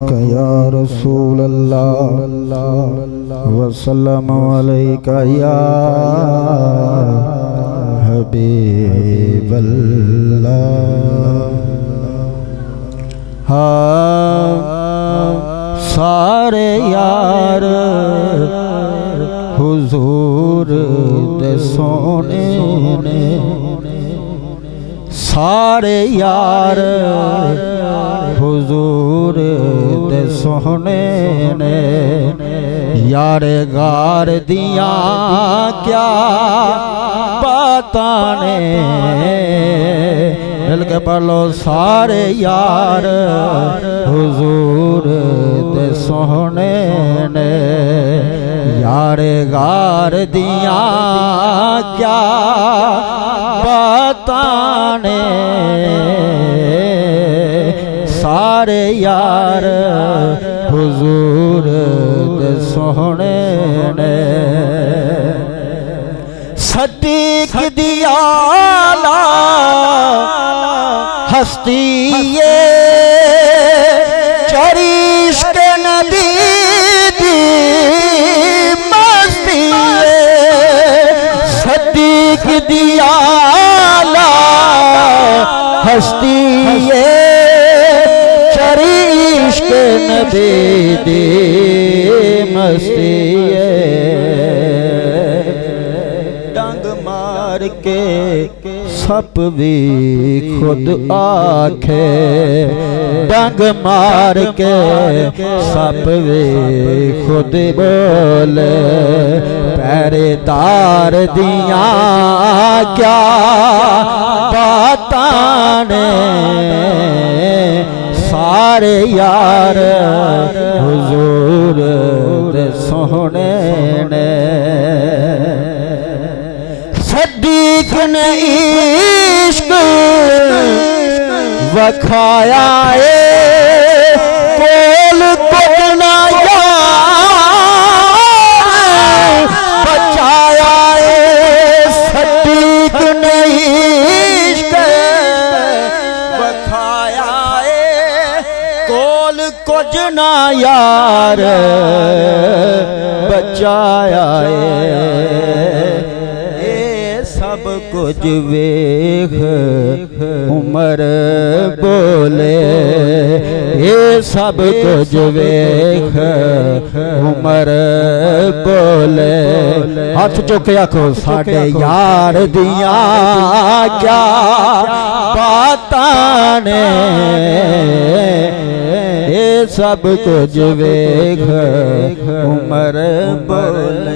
या रसूल अल्लाह वसल्लम अलैका या हबीब अल्लाह। सारे यार हुजूर दे सोने ने, सारे यार हुजूर दे सोने ने, यार गार दिया क्या बातां ने। मिल के पढ़ लो, सारे यार हुजूर दे सोने ने, यार गार दिया क्या बातां ने। सारे यार हुजूर दे सोने ने, सदीक दिया आला हस्ती ये, चरिश के नबी दी मस्ती ये। सदीक दिया आला हस्ती ये, इश्क नबी दी मस्ती है। डंग मार के सप भी खुद आखे, डंग मार के सप भी खुद बोले। पहरेदार दिया क्या बातां ने, सारे यार हुजूर दे सोने ने। सदीक ने इश्क वखाया है, कोल कोना यार बचाया है। सदीक ने इश्क वखाया है, कोल कुछ ना यार बचाया है। सब कुछ वेख उमर बोले, ये सब कुछ वेख उमर बोले। हाथ चुक आखो, साडे यार दिया क्या बातां ने। ये सब कुछ वेख उमर बोले।